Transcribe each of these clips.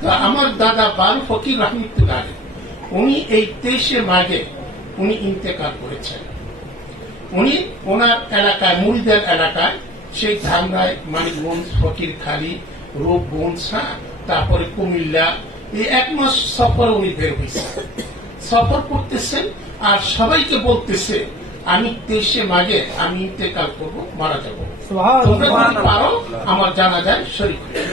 তো আমার দাদা বারু ফকির রহমতুল্লাহ উনি এই 23শে মাঘে উনি ইন্তেকাল করেছেন। উনি ওনার এলাকায় মুরিদের এলাকায় সেই ধামরায় মানিকগঞ্জ ফকিরখালী রূপগঞ্জ তারপরে কুমিল্লা এই 1 মাস সফর উনি বের হয়েছেন, সফর করতেছেন আর সবাইকে বলতেছে আমি 23শে মাঘে আমি ইন্তেকাল করবো, মারা যাবো, তোমরা যদি পারো আমার জানাজায় শরীক হয়ে।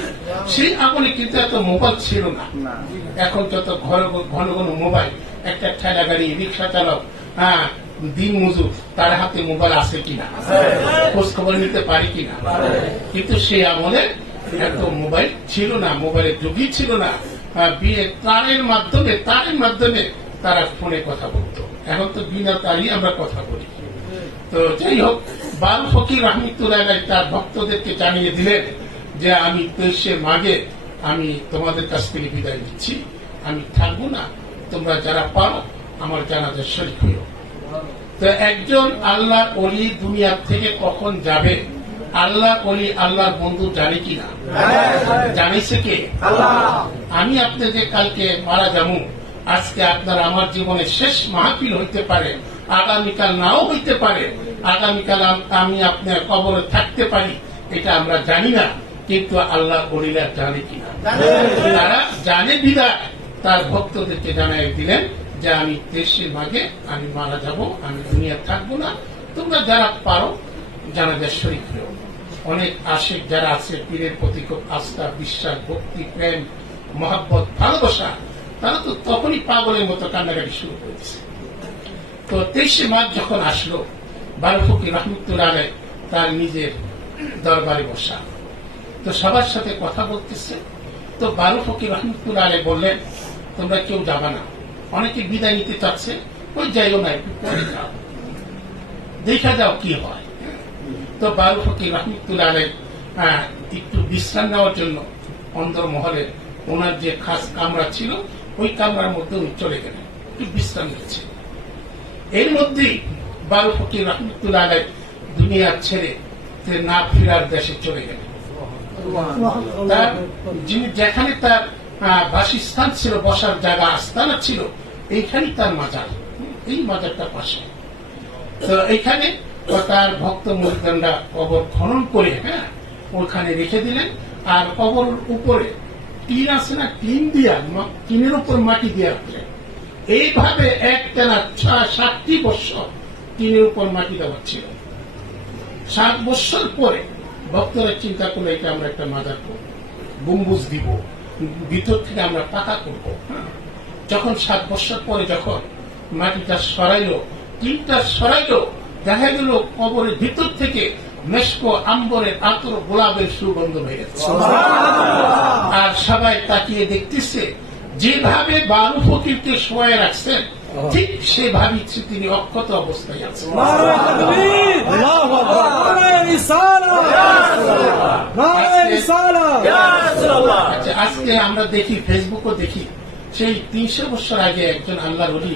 সেই আমলে কিন্তু এত মোবাইল ছিল না, এখন যত ঘন ঘন মোবাইল। একটা ঠেলা গাড়ি রিক্সা চালক দিন মজুর তার হাতে মোবাইল আছে কিনা, খোঁজ খবর নিতে পারি কিনা। কিন্তু সেই আমলে এত মোবাইল ছিল না, মোবাইলের যুগই ছিল না। বিয়ে তারের মাধ্যমে তারা ফোনে কথা বলতো, এখন তো বিনা তারই আমরা কথা বলি। তো যাই হোক, বারু ফকির রহমতুল্লাহ তার ভক্তদেরকে জানিয়ে দিলেন যে আমি 23শে মাঘে আমি তোমাদের কাছ থেকে বিদায় নিচ্ছি, আমি থাকবো না, তোমরা যারা পারো আমার জানাজার শরীক হইও। তো একজন আল্লাহর ওলি দুনিয়ার থেকে কখন যাবে, আল্লাহর ওলি আল্লাহর বন্ধু জানে কিনা? জানিছে কে? আমি আপনাদের কালকে মারা যাবো, আজকে আপনার আমার জীবনের শেষ মাহফিল হইতে পারে, আগামীকাল নাও হইতে পারে, আগামীকাল আমি আপনার কবরে থাকতে পারি, এটা আমরা জানি না। কিন্তু আল্লাহ ওলিরা জানে কিনা? তারা জানে বিদায় তার ভক্তদেরকে জানাই দিলেন যে আমি 23শে মাঘে আমি মারা যাব, আমি দুনিয়া থাকবো না, তোমরা যারা পারো জানাজার শরীক হও। অনেক আশিক যারা আছে, পীরের প্রতি খুব আস্থা, বিশ্বাস, ভক্তি, প্রেম, মহব্বত, ভালোবাসা, তারা তো তখনই পাগলের মতো কান্নাকাটি শুরু করেছে। তো 23শে মাঘ যখন আসলো, বারু ফকির রহমতুল্লাহ আলাইহ তার নিজের দরবারে বসা, তো সবার সাথে কথা বলতেছে। তো বারু ফকির রহমতুল্লাহ আলাইহ বললেন তোমরা কেউ যাবা না, অনেকে বিদায় নিতে চাচ্ছে, ওই যাইও না, একটু পরে যাও, দেখা যাও কি হয়। তো বারু ফকির রহমতুল্লাহ আলাইহ একটু বিশ্রাম নেওয়ার জন্য অন্দর মহলে ওনার যে খাস কামরা ছিল ওই কামরার মধ্যে উনি চলে গেলেন, একটু বিশ্রাম নিচ্ছে। এর মধ্যেই বারু ফকির রহমতুল্লাহ আলাইহ দুনিয়া ছেড়ে না ফেরার দেশে চলে গেলেন। তার যেখানে তার বাসস্থান ছিল, বসার জায়গা, আস্তানা ছিল, এইখানেই তার মাজার, এই মাজারটার পাশে। তো এইখানে তার ভক্ত মুরিদানরা কবর খনন করে ওখানে রেখে দিলেন। আর কবর উপরে টিন আছে না, টিনের উপর মাটি দিয়ে রাখলেন। এইভাবে একটানা 7টি বৎসর টিনের উপর মাটি দেওয়া ছিল। 7 বৎসর পরে ভক্তরা চিন্তা করলো এটা আমরা একটা মাজার করবো, গম্বুজ দিব, ভিতর থেকে আমরা পাকা করবো। যখন 7 বৎসর পরে যখন মাটিটা সরাইলো, টিনটা সরাইলো, দেখা গেল কবরের ভিতর থেকে মেশকো, আম্বরের আতর, গোলাপের সুগন্ধ হয়ে গেছে। আর সবাই তাকিয়ে দেখতেছে, যেভাবে বারু ফকিরকে শোয়ায় রাখছেন ঠিক সেভাবে তিনি অক্ষত অবস্থায় আছেন। আজকে আমরা দেখি, ফেসবুকও দেখি, সেই 300 বছর আগে একজন আল্লাহর ওলি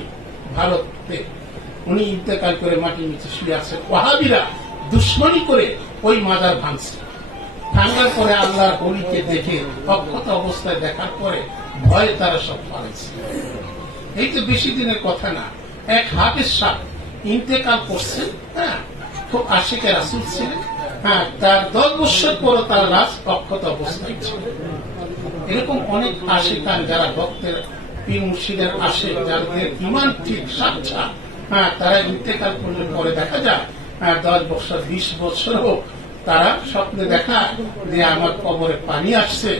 ভারতে উনি ইন্তেকাল করে মাটির নিচে শুয়ে আছেন। ওয়াহাবিরা দুশ্মনী করে ওই মাজার ভাঙছে, ভাঙার পরে আল্লাহর ওলিকে দেখে অক্ষত অবস্থায় দেখার পরে ভয়ে তারা সব পালাইছে। এই তো বেশি দিনের কথা না, এক হাফেজ সাহেব ইন্তেকাল করছেন, খুব আশিকে রাসূল ছিলেন, তার 10 বছর পরও তার লাশ অক্ষত অবস্থায় ছিল। এরকম অনেক আশিকান যারা ভক্তের পীর মুর্শিদের আশিক, যাদের ইমান ঠিক সাচ্চা, তারা ইন্তেকাল করলে পরে দেখা যায় 10 বছর 20 বছরও তারা স্বপ্নে দেখা যে আমার কবরে পানি আসছে,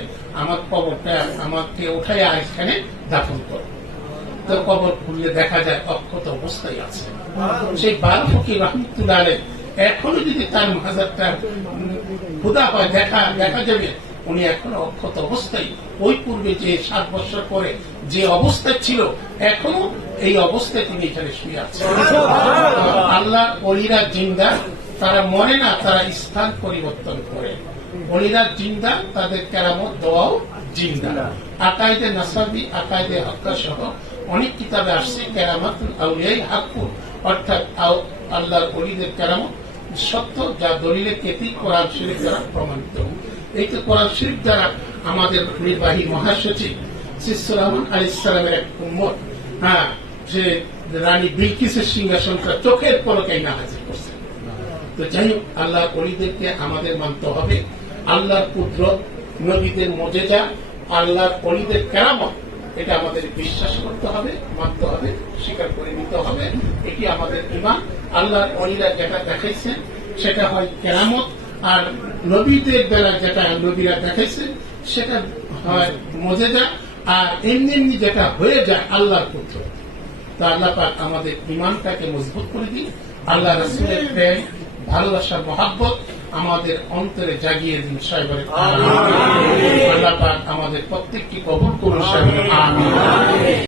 আমার কবরটা আমাকে উঠাই এখানে দাফন কর। তো কবর খুললে দেখা যায় অক্ষত অবস্থায় আছে। সেই বারু ফকির রহমতুল্লাহ আলাইহ এখনো যদি তার মাজারটা খোদা হয়, দেখা যাবে উনি এখনো অক্ষত অবস্থায়, ওই পূর্বে যে 7 বছর পরে যে অবস্থায় ছিল এখনো এই অবস্থায় তিনি এখানে শুয়ে আছেন। আল্লাহ ওলিরা জিন্দা, তারা মরে না, তারা স্থান পরিবর্তন করে। ওলিরা জিন্দা, তাদের কেরামত দোয়াও জিন্দা। আকাইদে নাসাবি, আকাইদে হক্কা সহ অনেক কিতাবে আসছে কেরামাতুল আউলিয়াই হাক্কুন, অর্থাৎ আল্লাহর ওলিদের কেরামত সত্য, যা দলিলে কেতি কোরআন শরীফ দ্বারা প্রমাণিত। এই তো কোরআন শরীফ দ্বারা আমাদের নির্বাহী মহাসচিব সিসুর রহমান আলাইহিস সালামের এক উম্মত, যে রানী বিলকিসের সিংহাসনটা চোখের পলকেই না হাজির করছে। তো যাই হোক, আল্লাহর ওলিদেরকে আমাদের মানতে হবে। আল্লাহর কুদরত, নবীদের মুজিজা, আল্লাহর ওলিদের কেরামত, এটা আমাদের বিশ্বাস করতে হবে, মানতে হবে, স্বীকার করে নিতে হবে। এটি আমাদের ঈমান। আল্লাহর ওলিরা যেটা দেখাইছেন সেটা হয় কেরামত, আর নবীদের বেলা যেটা নবীরা দেখাইছেন সেটা হয় মুজিজা, আর এমনি এমনি যেটা হয়ে যায় আল্লাহর কুদরত। তা আল্লাহ পাক আমাদের ঈমানটাকে মজবুত করে দিন। আল্লাহ রাসূলের প্রেম, ভালোবাসা, মহাব্বত আমাদের অন্তরে জাগিয়ে দিন। সবাই আল্লাহ পাক আমাদের প্রত্যেকটি কবুল করুন। আমিন।